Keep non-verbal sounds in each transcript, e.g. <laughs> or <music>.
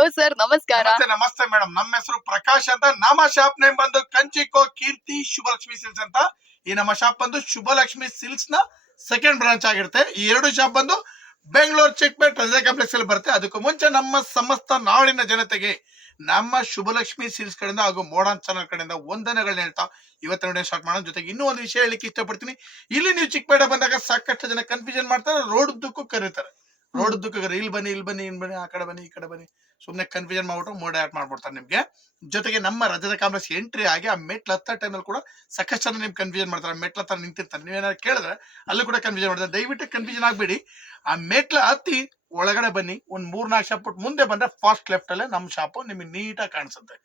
Hello sir ನಮಸ್ಕಾರ. ನಮಸ್ತೆ madam ನಮ್ಮ ಹೆಸರು ಪ್ರಕಾಶ್ ಅಂತ. ನಮ್ಮ ಶಾಪ್ ನೇಮ್ ಬಂದು ಕಂಚಿಕೋ ಕೀರ್ತಿ ಶುಭಲಕ್ಷ್ಮಿ ಸಿಲ್ಕ್ಸ್ ಅಂತ. ಈ ನಮ್ಮ ಶಾಪ್ ಬಂದು ಶುಭಲಕ್ಷ್ಮಿ ಸಿಲ್ಕ್ಸ್ನ ಸೆಕೆಂಡ್ ಬ್ರಾಂಚ್ ಆಗಿರುತ್ತೆ. ಈ ಎರಡು ಶಾಪ್ ಬಂದು ಬೆಂಗಳೂರು ಚಿಕ್ಕಪೇಟ್ ರಜೆ ಕಾಂಪ್ಲೆಕ್ಸ್ ಅಲ್ಲಿ ಬರುತ್ತೆ. ಅದಕ್ಕೂ ಮುಂಚೆ ನಮ್ಮ ಸಮಸ್ತ ನಾಡಿನ ಜನತೆಗೆ ನಮ್ಮ ಶುಭಲಕ್ಷ್ಮಿ ಸಿಲ್ಕ್ಸ್ ಕಡೆಯಿಂದ ಹಾಗೂ ಮೋಡನ್ ಚಾನಲ್ ಕಡೆಯಿಂದ ವಂದನೆಗಳನ್ನ ಹೇಳ್ತಾ ಇವತ್ತಿನ ವಿಡಿಯೋ ಸ್ಟಾರ್ಟ್ ಮಾಡೋ ಜೊತೆಗೆ ಇನ್ನೂ ಒಂದು ವಿಷಯ ಹೇಳಿಕ್ಕೆ ಇಷ್ಟಪಡ್ತೀನಿ. ಇಲ್ಲಿ ನೀವು ಚಿಕ್ಕಪೇಟೆ ಬಂದಾಗ ಸಾಕಷ್ಟು ಜನ ಕನ್ಫ್ಯೂಷನ್ ಮಾಡ್ತಾರೆ, ರೋಡ್ ಉದ್ದಕ್ಕೂ ಕರೀತಾರೆ. ರೋಡ್ ಕರೀ ಇಲ್ಲಿ ಬನ್ನಿ ಇಲ್ಲಿ ಬನ್ನಿ ಇಲ್ಲಿ ಬನ್ನಿ, ಆ ಕಡೆ ಬನ್ನಿ, ಈ ಕಡೆ ಬನ್ನಿ. ಸುಮ್ಮನೆ ಕನ್ಫ್ಯೂಷನ್ ಮಾಡ್ಬಿಟ್ಟು ಮೋಡ ಆಡ್ ಮಾಡ್ಬಿಡ್ತಾರೆ ನಿಮಗೆ? ಜೊತೆಗೆ ನಮ್ಮ ರಜದ ಕಾಂಗ್ರೆಸ್ ಎಂಟ್ರಿ ಆಗಿ ಆ ಮೆಟ್ಲು ಹತ್ತ ಟೈಮಲ್ಲಿ ಕೂಡ ಸಾಕಷ್ಟು ಜನ ನಿಮ್ಗೆ ಕನ್ಫ್ಯೂಷನ್ ಮಾಡ್ತಾರೆ. ಮೆಟ್ಲ ಹತ್ರ ನಿಂತಿರ್ತಾರೆ. ನೀವೇನಾದ್ರು ಕೇಳಿದ್ರೆ ಅಲ್ಲೂ ಕೂಡ ಕನ್ಫ್ಯೂಷನ್ ಮಾಡ್ತಾರೆ. ದಯವಿಟ್ಟು ಕನ್ಫ್ಯೂಷನ್ ಆಗಬೇಡಿ. ಆ ಮೆಟ್ಲ ಹತ್ತಿ ಒಳಗಡೆ ಬನ್ನಿ. ಒಂದು ಮೂರ್ ನಾಲ್ಕು ಶಾಪ್ ಬಿಟ್ಟು ಮುಂದೆ ಬಂದ್ರೆ ಫಾಸ್ಟ್ ಲೆಫ್ಟಲ್ಲೇ ನಮ್ಮ ಶಾಪು ನಿಮಗೆ ನೀಟಾಗಿ ಕಾಣಿಸುತ್ತೆ.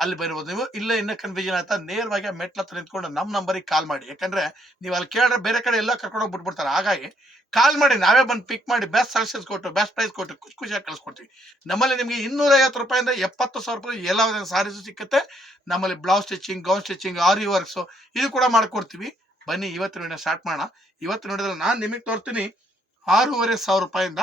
ಅಲ್ಲಿ ಬರ್ಬೋದು ನೀವು. ಇಲ್ಲ ಇನ್ನ ಕನ್ಫ್ಯೂಷನ್ ಆಯ್ತಾ? ನೇರವಾಗಿ ಮೆಟ್ಲ ಹತ್ರ ನಿಂತ್ಕೊಂಡು ನಮ್ಮ ನಂಬರಿಗೆ ಕಾಲ್ ಮಾಡಿ. ಯಾಕಂದ್ರೆ ನೀವು ಅಲ್ಲಿ ಕೇಳಿದ್ರೆ ಬೇರೆ ಕಡೆ ಎಲ್ಲ ಕರ್ಕೊಂಡು ಹೋಗಿ ಬಿಟ್ಬಿಡ್ತಾರೆ. ಹಾಗಾಗಿ ಕಾಲ್ ಮಾಡಿ. ನಾವೇ ಬಂದು ಪಿಕ್ ಮಾಡಿ. ಬೆಸ್ಟ್ ಸರ್ವಿಸಸ್ ಕೊಟ್ಟು ಬೆಸ್ಟ್ ಪ್ರೈಸ್ ಕೊಟ್ಟು ಖುಷಿ ಖುಷಿಯಾಗಿ ಕಳಿಸ್ಕೊಡ್ತೀವಿ. ನಮ್ಮಲ್ಲಿ ನಿಮಗೆ ಇನ್ನೂರ ಐವತ್ತು ರೂಪಾಯಿಂದ ಎಪ್ಪತ್ತು ಸಾವಿರ ರೂಪಾಯಿ ಎಲ್ಲ ಸಾರೀಸು ಸಿಕ್ಕುತ್ತೆ. ನಮ್ಮಲ್ಲಿ blouse stitching gown stitching aari works ಇದು ಕೂಡ ಮಾಡ್ಕೊಡ್ತೀವಿ. ಬನ್ನಿ ಇವತ್ತು ನೋಡಿ ಸ್ಟಾರ್ಟ್ ಮಾಡೋಣ. ಇವತ್ತು ನೋಡಿದ್ರೆ ನಾನು ನಿಮಗೆ ತೋರ್ತೀನಿ ಆರೂವರೆ ಸಾವಿರ ರೂಪಾಯಿಂದ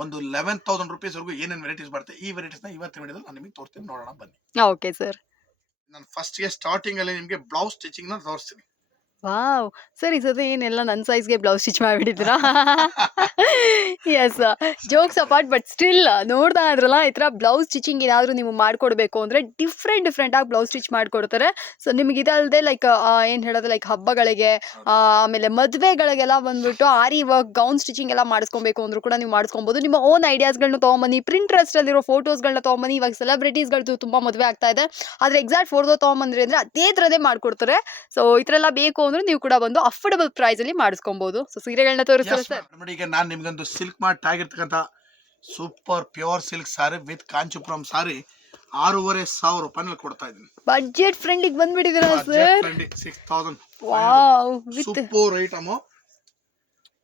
ಒಂದು ಲೆವೆನ್ ತೌಸಂಡ್ ರುಪೀಸ್ ವರೆಗೂ ಏನೇನು ವೆರೈಟೀಸ್ ಬರುತ್ತೆ ಈ ವೆರೈಟೀಸ್ನ ಇವತ್ತಿನ ವಿಡಿಯೋದಲ್ಲಿ ನಾನು ನಿಮಗೆ ತೋರಿಸ್ತೀನಿ ನೋಡೋಣ ಬನ್ನಿ. ಓಕೆ ಸರ್ ನಾನು ಫಸ್ಟ್ಗೆ ಸ್ಟಾರ್ಟಿಂಗ್ ಅಲ್ಲಿ ನಿಮಗೆ ಬ್ಲೌಸ್ ಸ್ಟಿಚಿಂಗ್ನ ತೋರಿಸ್ತೀನಿ. ವಾವ್! ಸರಿ ಈ ಸತಿ ಏನೆಲ್ಲ ನನ್ನ ಸೈಜ್ಗೆ blouse stitch ಮಾಡಿಬಿಟ್ಟಿದ್ದೀರಾ? Yes jokes apart but still ನೋಡ್ತಾ ಇದ್ರಲ್ಲ ಈ ಥರ ಬ್ಲೌಸ್ ಸ್ಟಿಚಿಂಗ್ ಏನಾದರೂ ನೀವು ಮಾಡ್ಕೊಡ್ಬೇಕು ಅಂದರೆ ಡಿಫ್ರೆಂಟ್ ಡಿಫ್ರೆಂಟ್ ಆಗಿ ಬ್ಲೌಸ್ ಸ್ಟಿಚ್ ಮಾಡ್ಕೊಡ್ತಾರೆ. ಸೊ ನಿಮ್ಗೆ ಇದಲ್ಲದೆ ಲೈಕ್ ಏನು ಹೇಳೋದು ಲೈಕ್ ಹಬ್ಬಗಳಿಗೆ ಆ, ಆಮೇಲೆ ಮದುವೆಗಳಿಗೆಲ್ಲ ಬಂದ್ಬಿಟ್ಟು ಆರಿ ವರ್ಕ್ ಗೌನ್ ಸ್ಟಿಚಿಂಗ್ ಎಲ್ಲ ಮಾಡಿಸ್ಕೊಬೇಕು ಅಂದ್ರೂ ಕೂಡ ನೀವು ಮಾಡಿಸ್ಕೊಬೋದು. ನಿಮ್ಮ ಓನ್ ಐಡಿಯಾಸ್ಗಳನ್ನ ತೊಗೊಂಬನ್ನಿ ಪ್ರಿಂಟ್ರೆಸ್ಟಲ್ಲಿರೋ ಫೋಟೋಸ್ಗಳನ್ನ ತೊಗೊಂಬನ್ನಿ. ಇವಾಗ ಸೆಲೆಬ್ರಿಟೀಸ್ಗಳದ್ದು ತುಂಬ ಮದುವೆ ಆಗ್ತಾ ಇದೆ. ಆದರೆ ಎಕ್ಸಾಕ್ಟ್ ಫೋಟೋ ತಗೊಂಬಂದ್ರೆ ಅಂದರೆ ಅದೇ ಥರದೇ ಮಾಡ್ಕೊಡ್ತಾರೆ. ಸೊ ಈ ಥರ ಎಲ್ಲ ಬೇಕು ಅಂದ್ರೆ ನೀವು ಕೂಡ ಬಂದು ಅಫೋರ್ಡಬಲ್ ಪ್ರೈಸ್ ಅಲ್ಲಿ ಮಾಡಿಸ್ಕೊಬಹುದು ಸೊ ಸೀರೆಗಳನ್ನ ತೋರಿಸ್ತಾರೆ ಸರ್. ಈಗ ನಾನು ನಿಮ್ಗೊಂದು ಸಿಲ್ಕ್ ಮಾರ್ಟ್ ಆಗಿರ್ತಕ್ಕಂಥ super pure silk sari with Kanchipuram sari ಆರೂವರೆ ಸಾವಿರ ರೂಪಾಯಿ ಕೊಡ್ತಾ ಇದ್ದೀನಿ. ಬಜೆಟ್ ಫ್ರೆಂಡಿಗೆ ಬಂದ್ಬಿಟ್ಟಿದ್ದೀರಾ sir? Six thousand wow super item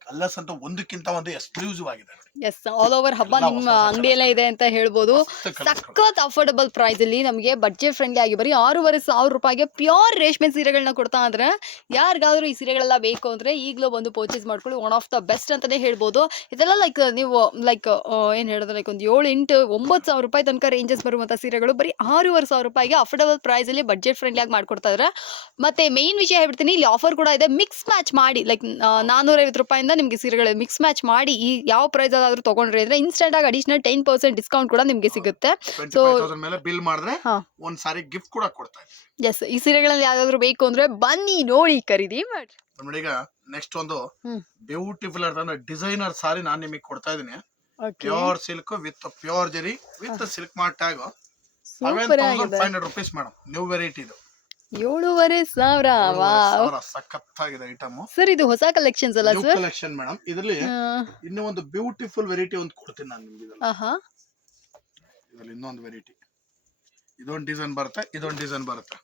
colours ಅಂತ ಒಂದಕ್ಕಿಂತ ಒಂದು ಎಕ್ಸ್ಕ್ಲೂಸಿವ್ ಆಗಿದೆ ಎಸ್ ಆಲ್ ಓವರ್ ಹಬ್ಬ ನಿಮ್ಮ ಅಂಗಡಿಯಲ್ಲೇ ಇದೆ ಅಂತ ಹೇಳ್ಬೋದು. ಸಖತ್ ಅಫೋರ್ಡಬಲ್ ಪ್ರೈಸ್ ಅಲ್ಲಿ ನಮಗೆ ಬಜೆಟ್ ಫ್ರೆಂಡ್ಲಿ ಆಗಿ ಬರೀ ಆರೂವರೆ ಸಾವಿರ ರೂಪಾಯಿಗೆ ಪ್ಯೂರ್ ರೇಷ್ಮೆ ಸೀರೆಗಳನ್ನ ಕೊಡ್ತಾ ಅಂದ್ರೆ ಯಾರಿಗಾದ್ರೂ ಈ ಸೀರೆಗಳೆಲ್ಲ ಬೇಕು ಅಂದ್ರೆ ಈಗಲೂ ಬಂದು ಪರ್ಚೇಸ್ ಮಾಡ್ಕೊಳ್ಳಿ. ಒನ್ ಆಫ್ ದ ಬೆಸ್ಟ್ ಅಂತಾನೆ ಹೇಳ್ಬೋದು. ಇದೆಲ್ಲ ಲೈಕ್ ನೀವು ಲೈಕ್ ಏನ್ ಹೇಳೋದು ಲೈಕ್ ಒಂದು ಏಳು ಎಂಟು ಒಂಬತ್ತು ಸಾವಿರ ರೂಪಾಯಿ ತನಕ ರೇಂಜಸ್ ಬರುವಂತ ಸೀರೆಗಳು ಬರೀ ಆರೂವರೆ ಸಾವಿರ ರೂಪಾಯಿಗೆ ಅಫೋರ್ಡಬಲ್ ಪ್ರೈಸ್ ಅಲ್ಲಿ ಬಡ್ಜೆಟ್ ಫ್ರೆಂಡ್ಲಿ ಆಗಿ ಮಾಡ್ಕೊಡ್ತಾ ಇದ್ರೆ. ಮತ್ತೆ ಮೇನ್ ವಿಷಯ ಹೇಳ್ಬಿಡ್ತೀನಿ ಇಲ್ಲಿ ಆಫರ್ ಕೂಡ ಇದೆ. ಮಿಕ್ಸ್ ಮ್ಯಾಚ್ ಮಾಡಿ ಲೈಕ್ ನಾನೂರೈವತ್ತು ರೂಪಾಯಿಂದ ನಿಮಗೆ ಸೀರೆಗಳು ಮಿಕ್ಸ್ ಮ್ಯಾಚ್ ಮಾಡಿ ಈ ಯಾವ ಪ್ರೈಸ್ ಆದ್ರೂ ತಗೊಂಡ್ರೆ ಅಂದ್ರೆ ಇನ್ಸ್ಟೆಂಟ್ ಆಗಿ ಅಡಿಷನಲ್ ಟೆನ್ ಪರ್ಸೆಂಟ್ ಡಿಸ್ಕೌಂಟ್ ಕೂಡ ನಿಮಗೆ ಸಿಗುತ್ತೆ. ಸೊ ಮೇಲೆ ಬಿಲ್ ಮಾಡಿದ್ರೆ. ಒಂದ್ ಸಾರಿ ಗಿಫ್ಟ್ ಕೂಡ ಕೊಡ್ತಾ ಎಸ್ ಈ ಸೀರೆಗಳಲ್ಲಿ ಯಾವ್ದಾದ್ರು ಬೇಕು ಅಂದ್ರೆ ಬನ್ನಿ ನೋಡಿ ಖರೀದಿ ಮಾಡಿ. ನೋಡಿ ಈಗ ನೆಕ್ಸ್ಟ್ ಒಂದು. ಬ್ಯೂಟಿಫುಲ್ ಅಂದ್ರೆ ಡಿಸೈನರ್ ಸಾರಿ ನಾನು ನಿಮಗೆ ಕೊಡ್ತಾ ಇದ್ದೀನಿ. Pure silk with pure zari with silk mart tag seven thousand five hundred rupees madam new variety ಇದು. ಏಳೂವರೆ ಸಾವಿರ. ಸಖತ್ತಾಗಿದೆ ಐಟಮ್ ಸರ್ ಇದು ಹೊಸ ಕಲೆಕ್ಷನ್ಸ್ ಅಲ್ಲ ಸರ್? ಕಲೆಕ್ಷನ್ ಮೇಡಮ್ ಇದರಲ್ಲಿ ಇನ್ನೂ ಒಂದು ಬ್ಯೂಟಿಫುಲ್ ವೆರೈಟಿ ಒಂದು ಕೊಡ್ತೀನಿ ನಾನು ನಿಮ್ಗೆ ಇದರಲ್ಲಿ. ಇನ್ನೊಂದು ವೆರೈಟಿ ಇದೊಂದು ಡಿಸೈನ್ ಬರುತ್ತೆ ಇದೊಂದು ಡಿಸೈನ್ ಬರುತ್ತೆ.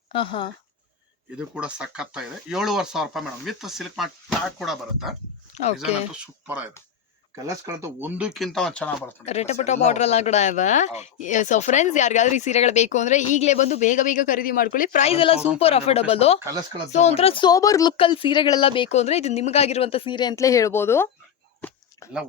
ಇದು ಕೂಡ ಸಖತ್ತಾಗಿದೆ. ಏಳುವರೆ ಸಾವಿರ ರೂಪಾಯಿ madam with silk mart tag ಕೂಡ ಬರುತ್ತೆ. ಡಿಸೈನ್ ಅಂತೂ ಸೂಪರ್ ಆಗಿದೆ. ಕಲರ್ಸ್ ಗಳಂತೂ ಒಂದಕ್ಕಿಂತ ಒಂದು ಚೆನ್ನಾಗಿ ಬರ್ತದೆ ರೆಟಪಟ ಬಾರ್ಡರ್ ಎಲ್ಲ ಕೂಡ ಇದೆ ಸೊ ಫ್ರೆಂಡ್ಸ್ ಯಾರಿಗಾದ್ರೂ ಈ ಸೀರೆಗಳು ಬೇಕು ಅಂದ್ರೆ ಈಗಲೇ ಬಂದು ಬೇಗ ಬೇಗ ಖರೀದಿ ಮಾಡ್ಕೊಳ್ಳಿ. ಪ್ರೈಸ್ ಎಲ್ಲ ಸೂಪರ್ ಅಫೋರ್ಡಬಲ್ ಸೊ ಒಂಥರ ಸೋಬರ್ ಲುಕ್ ಅಲ್ಲಿ ಸೀರೆಗಳೆಲ್ಲ ಬೇಕು ಅಂದ್ರೆ ಇದು ನಿಮಗಾಗಿರುವಂತ ಸೀರೆ ಅಂತಲೇ ಹೇಳ್ಬೋದು.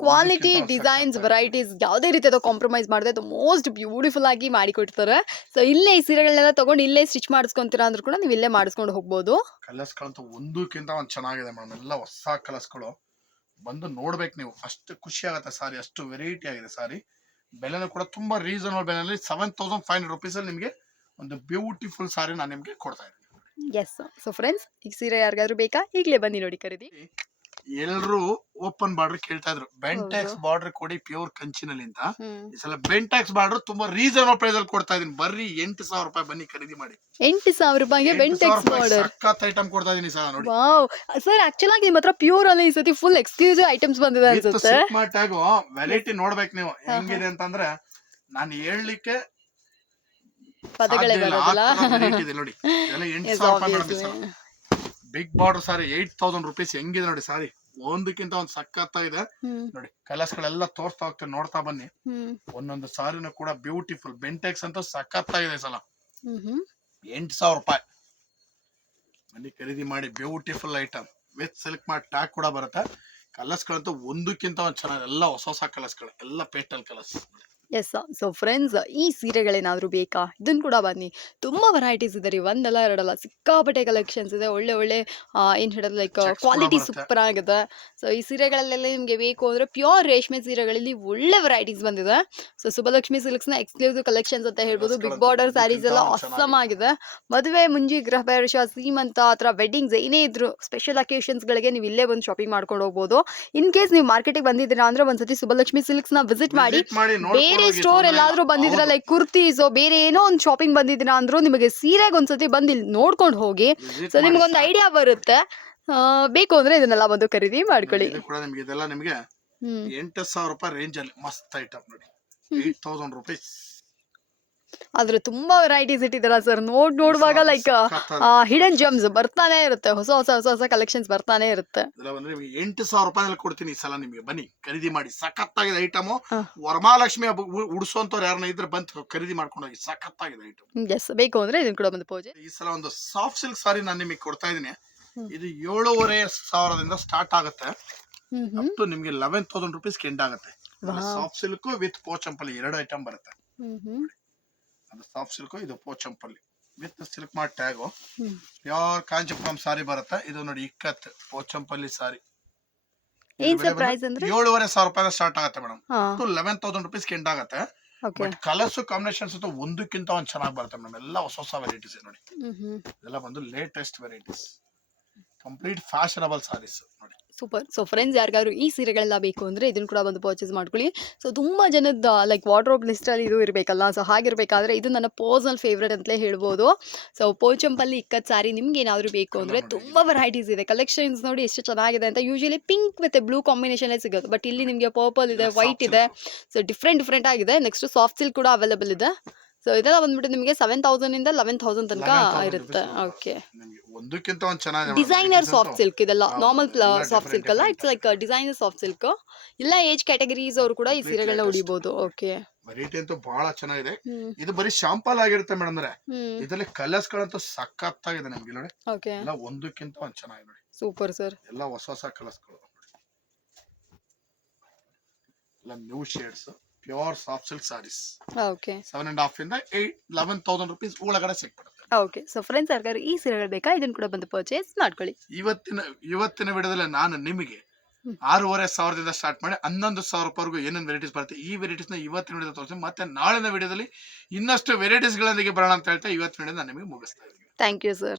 ಕ್ವಾಲಿಟಿ ಡಿಸೈನ್ಸ್ ವೆರೈಟೀಸ್ ಯಾವುದೇ ರೀತಿಯಾದ ಕಾಂಪ್ರಮೈಸ್ ಮಾಡದೆ ಮೋಸ್ಟ್ ಬ್ಯೂಟಿಫುಲ್ ಆಗಿ ಮಾಡಿಕೊಡ್ತಾರೆ. ಸೊ ಇಲ್ಲೇ ಈ ಸೀರೆಗಳನ್ನೆಲ್ಲ ತಗೊಂಡು ಇಲ್ಲೇ ಸ್ಟಿಚ್ ಮಾಡಿಸ್ಕೊಂತೀರಾ ಅಂದ್ರೂ ಕೂಡ ನೀವು ಇಲ್ಲೇ ಮಾಡಿಸ್ಕೊಂಡು ಹೋಗ್ಬೋದು. ಕಲರ್ಸ್ಗಳಂತೂ ಒಂದಕ್ಕಿಂತ ಒಂದು ಚೆನ್ನಾಗಿದೆ ಮೇಡಮ್ ಎಲ್ಲ ಹೊಸ ಕಲರ್ಸ್ಗಳು ಬಂದು ನೋಡ್ಬೇಕು ನೀವು. ಅಷ್ಟು ಖುಷಿ ಆಗುತ್ತೆ ಸಾರಿ ಅಷ್ಟು ವೆರೈಟಿ ಆಗಿದೆ ಸಾರಿ. ಬೆಲೆನೂ ಕೂಡ ತುಂಬಾ ರೀಸನಬಲ್ ಬೆಲೆಯಲ್ಲಿ seven thousand five hundred rupees ಅಲ್ಲಿ ನಿಮಗೆ ಒಂದು ಬ್ಯೂಟಿಫುಲ್ ಸಾರಿ ನಾನು ನಿಮಗೆ ಕೊಡ್ತಾ ಇದ್ದೀನಿ. ಎಸ್ ಸೊ ಫ್ರೆಂಡ್ಸ್ ಈಗ ಸೀರೆ ಯಾರಿಗಾದ್ರೂ ಬೇಕಾ? ಈಗಲೇ ಬನ್ನಿ ನೋಡಿ ಖರೀದಿ. ಎಲ್ಲರೂ ಓಪನ್ ಬಾರ್ಡರ್ ಕೇಳ್ತಾ ಇದ್ರು. ಬೆಂಟ್ಯಾಕ್ಸ್ ಬಾರ್ಡರ್ ಕೊಡಿ ಪ್ಯೂರ್ ಕಂಚಿನಲ್ಲಿ ಅಂತ ಈ ಸಲ ಬೆಂಟ್ಯಾಕ್ಸ್ ಬಾರ್ಡರ್ ತುಂಬಾ ರೀಸನಬಲ್ ಪ್ರೈಸ್ ಅಲ್ಲಿ ಕೊಡ್ತಾ ಇದೀನಿ ಬರ್ರಿ ಎಂಟು ಸಾವಿರ ರೂಪಾಯಿ ಬನ್ನಿ ಖರೀದಿ ಮಾಡಿ. ಎಂಟು ಸಾವಿರ ರೂಪಾಯಿಗೆ ಬೆಂಟ್ಯಾಕ್ಸ್ ಬಾರ್ಡರ್ ಸಖತ್ ಐಟಮ್ ಕೊಡ್ತಾ ಇದೀನಿ ಸರ್ ನೋಡಿ. ವಾವ್ ಸರ್ ಆಕ್ಚುಲಿ ಆಗಿ ನಿಮ್ಮ ಹತ್ರ ಪ್ಯೂರ್ ಅಲ್ಲಿ ಈ ಸತಿ ಫುಲ್ ಎಕ್ಸ್ಕ್ಲೂಸಿವ್ ಐಟಮ್ಸ್ ಬಂದಿದೆ ಅನ್ಸುತ್ತೆ. ಆಗು ವೆರೈಟಿ ನೋಡ್ಬೇಕು ನೀವು. ಹೆಂಗಿದೆ ಅಂತಂದ್ರೆ ನಾನು ಹೇಳಲಿಕ್ಕೆ ಪದಗಳೇ ಬರೋದಿಲ್ಲ ನೋಡಿ. <laughs> ಎಲ್ಲ ಎಂಟು ಸಾವಿರ ರೂಪಾಯಿ big border sari eight thousand rupees ಹೆಂಗಿದೆ ನೋಡಿ ಸಾರಿ. ಒಂದಕ್ಕಿಂತ ಒಂದು ಸಕ್ಕತ್ತ ಇದೆ. ನೋಡಿ ಕಲರ್ಸ್ ಗಳೆಲ್ಲ ತೋರಿಸ್ತಾ ಹೋಗ್ತೇನೆ ನೋಡ್ತಾ ಬನ್ನಿ. ಒಂದೊಂದು ಸಾರಿನೂ ಕೂಡ ಬ್ಯೂಟಿಫುಲ್ ಬೆಂಟೆಕ್ಸ್ ಅಂತ ಸಖತ್ತ ಇದೆ ಸಲ. ಎಂಟು ಸಾವಿರ ರೂಪಾಯಿ. ಮನಿ ಖರೀದಿ ಮಾಡಿ beautiful item with silk mart tag ಕೂಡ ಬರುತ್ತೆ. ಕಲರ್ಸ್ಗಳಂತೂ ಒಂದಕ್ಕಿಂತ ಒಂದು ಚೆನ್ನಾಗಿ ಎಲ್ಲ ಹೊಸ ಹೊಸ ಕಲರ್ಸ್ಗಳು ಎಲ್ಲ petal colours yes so friends ಈ ಸೀರೆಗಳೇನಾದರೂ ಬೇಕಾ? ಇದನ್ನು ಕೂಡ ಬನ್ನಿ. ತುಂಬ ವೆರೈಟೀಸ್ ಇದೆ ರೀ ಒಂದಲ್ಲ ಎರಡಲ್ಲ ಸಿಕ್ಕಾಪಟ್ಟೆ ಕಲೆಕ್ಷನ್ಸ್ ಇದೆ. ಒಳ್ಳೆ ಒಳ್ಳೆ ಏನು ಹೇಳೋದು ಲೈಕ್ ಕ್ವಾಲಿಟಿ ಸೂಪರ್ ಆಗಿದೆ ಸೊ ಈ ಸೀರೆಗಳಲ್ಲೆಲ್ಲ ನಿಮಗೆ ಬೇಕು ಅಂದರೆ ಪ್ಯೂರ್ ರೇಷ್ಮೆ ಸೀರೆಗಳಲ್ಲಿ ಒಳ್ಳೆ ವೆರೈಟೀಸ್ ಬಂದಿದೆ. ಸೊ ಸುಬ್ಬಲಕ್ಷ್ಮಿ ಸಿಲ್ಕ್ಸ್ನ ಎಕ್ಸ್ಕ್ಲೂಸಿವ್ ಕಲೆಕ್ಷನ್ಸ್ ಅಂತ ಹೇಳ್ಬೋದು. ಬಿಗ್ ಬಾರ್ಡರ್ ಸ್ಯಾರೀಸ್ ಎಲ್ಲ ಅಸ್ಸಮ್ ಆಗಿದೆ. ಮದುವೆ ಮುಂಜಿ ಗೃಹ ಪ್ರವೇಶ ಸೀಮಂತ ಆ ಥರ ವೆಡ್ಡಿಂಗ್ಸ್ ಏನೇ ಇದ್ರು ಸ್ಪೆಷಲ್ ಅಕೇಶನ್ಸ್ಗಳಿಗೆ ನೀವು ಇಲ್ಲೇ ಬಂದು ಶಾಪಿಂಗ್ ಮಾಡ್ಕೊಂಡು ಹೋಗ್ಬೋದು. ಇನ್ ಕೇಸ್ ನೀವು ಮಾರ್ಕೆಟಿಗೆ ಬಂದಿದ್ದೀರಾ ಅಂದ್ರೆ ಒಂದ್ಸತಿ ಸುಬ್ಬಲಕ್ಷ್ಮಿ ಸಿಲ್ಕ್ಸ್ನ ವಿಸಿಟ್ ಮಾಡಿ. ಬೇರೆ ಸ್ಟೋರ್ ಎಲ್ಲಾದ್ರೂ ಬಂದಿದ್ರ. ಲೈಕ್ ಕುರ್ತೀಸ್ ಬೇರೆ ಏನೋ ಒಂದು ಶಾಪಿಂಗ್ ಬಂದಿದ್ದೀರಾ ಅಂದ್ರೂ ನಿಮಗೆ ಸೀರೆಗೆ ಒಂದ್ಸತಿ ಬಂದು ಇಲ್ಲಿ ನೋಡ್ಕೊಂಡು ಹೋಗಿ. ಸೊ ನಿಮ್ಗೊಂದು ಐಡಿಯಾ ಬರುತ್ತೆ. ಆ, ಬೇಕು ಅಂದ್ರೆ ಇದನ್ನೆಲ್ಲ ಬಂದು ಖರೀದಿ ಮಾಡ್ಕೊಳ್ಳಿ. ಇದು ಕೂಡ ನಿಮ್ಗೆ ಇದೆಲ್ಲ ನಿಮ್ಗೆ ಹ್ಮ್. ಎಂಟು ಸಾವಿರ ರೂಪಾಯಿ ರೇಂಜ್ ಅಲ್ಲಿ ಮಸ್ತ್ ಐಟಮ್ ನೋಡಿ. ಏಟ್ ತೌಸಂಡ್ ರುಪೀಸ್ ಆದ್ರೆ ತುಂಬಾ ವೆರೈಟೀಸ್ ಇಟ್ಟಿದ್ದಾರೆ ಸರ್ ನೋಡ್ ನೋಡುವಾಗ ಲೈಕ್ ಹಿಡನ್ ಜಮ್ಸ್ ಬರ್ತಾನೆ ಇರುತ್ತೆ. ಹೊಸ ಹೊಸ ಹೊಸ ಹೊಸ ಕಲೆಕ್ಷನ್ಸ್ ಬರ್ತಾನೆ ಇರುತ್ತೆ. ಎಂಟು ಸಾವಿರ ರೂಪಾಯಿ ಕೊಡ್ತೀನಿ ಈ ಸಲ ನಿಮಗೆ. ಬನ್ನಿ ಖರೀದಿ ಮಾಡಿ. ಸಖತ್ತಾಗಿದೆ ಐಟಮ್. ವರಮಹಾಲಕ್ಷ್ಮಿ ಉಡಿಸುವಂತವ್ರು ಯಾರನ್ನ ಇದ್ರೆ ಬಂತು ಖರೀದಿ ಮಾಡ್ಕೊಂಡು ಹೋಗಿ. ಆಗಿದೆ ಐಟಮ್ ಎಸ್ ಬೇಕು ಅಂದ್ರೆ ಇದನ್ನ ಕೂಡ ಬಂದು ಪೂಜೆ. ಈ ಸಲ ಒಂದು ಸಾಫ್ಟ್ ಸಿಲ್ಕ್ ಸಾರಿ ನಾನು ನಿಮಗೆ ಕೊಡ್ತಾ ಇದೀನಿ ಇದು ಏಳುವರೆ ಸಾವಿರದಿಂದ ಸ್ಟಾರ್ಟ್ ಆಗುತ್ತೆ. ಅಪ್ ನಿಮ್ಗೆ ಲೆವೆನ್ ತೌಸಂಡ್ ರುಪೀಸ್ ಎಂಡ್ ಆಗುತ್ತೆ. ಸಾಫ್ಟ್ ಸಿಲ್ಕ್ ವಿತ್ ಪೋಚಂಪಲ್ಲಿ ಎರಡು ಐಟಮ್ ಬರುತ್ತೆ. ಅದು ಸಾಫ್ಟ್ ಸಿಲ್ಕ್ ಇದು Pochampally with silk mart tag. ಯಾರ್ ಪ್ಯೂರ್ ಕಾಂಚಿಪುರಂ ಸಾರಿ ಬರುತ್ತೆ ಇದು ನೋಡಿ ಇಕ್ಕತ್ ಪೋಚಂಪಲ್ಲಿ ಸಾರಿ. ಏಳುವರೆ ಸಾವಿರ ರೂಪಾಯಿ ಸ್ಟಾರ್ಟ್ ಆಗುತ್ತೆ madam to eleven thousand rupees end ಆಗುತ್ತೆ. ಬಟ್ ಕಲರ್ಸ್ ಕಾಂಬಿನೇಷನ್ಸ್ ಅಂತೂ ಒಂದಕ್ಕಿಂತ ಒಂದ್ ಚೆನ್ನಾಗಿ ಬರುತ್ತೆ ಮೇಡಮ್ ಎಲ್ಲ ಹೊಸ ಹೊಸ ವೆರೈಟೀಸ್ ನೋಡಿ. ಎಲ್ಲ ಬಂದು latest varieties complete fashionable sarees super. So friends ಯಾರಿಗಾದ್ರು ಈ ಸೀರೆಗಳೆಲ್ಲ ಬೇಕು ಅಂದರೆ ಇದನ್ನು ಕೂಡ ಬಂದು ಪರ್ಚೇಸ್ ಮಾಡ್ಕೊಳ್ಳಿ. ಸೊ ತುಂಬ ಜನದ ಲೈಕ್ ವಾರ್ಡ್ರೋಬ್ ಲಿಸ್ಟಲ್ಲಿ ಇದು ಇರಬೇಕಲ್ಲ ಸೊ ಹಾಗಿರಬೇಕಾದ್ರೆ ಇದು ನನ್ನ ಪರ್ಸನಲ್ ಫೇವ್ರೆಟ್ ಅಂತಲೇ ಹೇಳ್ಬೋದು. ಸೊ ಪೋಚಂಪಲ್ಲಿ ಇಕ್ಕತ್ ಸಾರಿ ನಿಮ್ಗೆ ಏನಾದರೂ ಬೇಕು ಅಂದರೆ. ತುಂಬ ವೆರೈಟೀಸ್ ಇದೆ. ಕಲೆಕ್ಷನ್ಸ್ ನೋಡಿ ಎಷ್ಟು ಚೆನ್ನಾಗಿದೆ ಅಂತ ಯೂಶಲಿ ಪಿಂಕ್ ಮತ್ತು ಬ್ಲೂ ಕಾಂಬಿನೇಷನೇ ಸಿಗೋದು ಬಟ್ ಇಲ್ಲಿ ನಿಮಗೆ ಪರ್ಪಲ್ ಇದೆ ವೈಟ್ ಇದೆ. ಸೊ ಡಿಫ್ರೆಂಟ್ ಡಿಫ್ರೆಂಟ್ ಆಗಿದೆ. ನೆಕ್ಸ್ಟ್ ಸಾಫ್ಟ್ ಸಿಲ್ಕ್ ಕೂಡ ಅವೈಲೇಬಲ್ ಇದೆ. ಸೊ ಇದೆಲ್ಲ ಬಂದ್ಬಿಟ್ಟು ನಿಮಗೆ ಸೆವೆನ್ ತೌಸಂಡ್ ಇಂದ ಲೆವೆನ್ ತೌಸಂಡ್ ತನಕ 11,000 ಇರುತ್ತೆ. ಓಕೆ ಒಂದಕ್ಕಿಂತ ಒಂದು ಚೆನ್ನಾಗಿ ಡಿಸೈನರ್ ಸಾಫ್ಟ್ ಸಿಲ್ಕ್ ಇದೆಲ್ಲ. ನಾರ್ಮಲ್ ಸಾಫ್ಟ್ ಸಿಲ್ಕ್ ಅಲ್ಲ. It's like designer soft silk ಎಲ್ಲ ಏಜ್ ಕ್ಯಾಟಗರೀಸ್ ಅವರು ಕೂಡ ಈ ಸೀರೆಗಳನ್ನ. ಉಡಿಬಹುದು ಓಕೆ ವೆರೈಟಿ ಅಂತೂ ಬಹಳ ಚೆನ್ನಾಗಿದೆ. ಇದು ಬರೀ ಶಾಂಪಲ್ ಆಗಿರುತ್ತೆ ಮೇಡಮ್ ಇದರಲ್ಲಿ ಕಲರ್ಸ್ ಗಳಂತೂ ಸಖತ್ತಾಗಿದೆ ನಮ್ಗೆ ನೋಡಿ. ಓಕೆ ಎಲ್ಲ ಒಂದಕ್ಕಿಂತ ಒಂದು ಚೆನ್ನಾಗಿದೆ ನೋಡಿ. ಸೂಪರ್ ಸರ್ ಎಲ್ಲ ಹೊಸ ಹೊಸ ಕಲರ್ಸ್ಗಳು ಎಲ್ಲ new shades pure soft silk sarees okay seven and half ಇಂದ ಏಟ್ ಲೆವೆನ್ ತೌಸಂಡ್ ರುಪೀಸ್ ಒಳಗಡೆ ಸಿಕ್ಬಿಡುತ್ತೆ. ಓಕೆ ಸೊ ಫ್ರೆಂಡ್ಸ್ ಯಾರಿಗಾದ್ರು ಈ ಸೀರೆಗಳು ಬೇಕಾ? ಇದನ್ನ ಕೂಡ ಬಂದು ಪರ್ಚೇಸ್ ಮಾಡ್ಕೊಳ್ಳಿ. ಇವತ್ತಿನ ಇವತ್ತಿನ ವಿಡಿಯೋದಲ್ಲಿ ನಾನು ನಿಮಗೆ. ಆರೂವರೆ ಸಾವಿರದಿಂದ ಸ್ಟಾರ್ಟ್ ಮಾಡಿ ಹನ್ನೊಂದು ಸಾವಿರ ರೂಪಾಯಿವರೆಗೂ ಏನೇನು ವೆರೈಟೀಸ್ ಬರುತ್ತೆ ಈ ವೆರೈಟೀಸ್ನ ಇವತ್ತಿನ ವಿಡಿಯೋ ತೋರಿಸಿ ಮತ್ತೆ ನಾಳಿನ ವಿಡಿಯೋದಲ್ಲಿ ಇನ್ನಷ್ಟು ವೆರೈಟೀಸ್ ಗಳೊಂದಿಗೆ ಬರೋಣ ಅಂತ ಹೇಳ್ತಾ ಇವತ್ತಿನ ವಿಡಿಯೋ ನಾನು ನಿಮಗೆ ಮುಗಿಸ್ತಾ ಇದ್ದೀನಿ. Thank you sir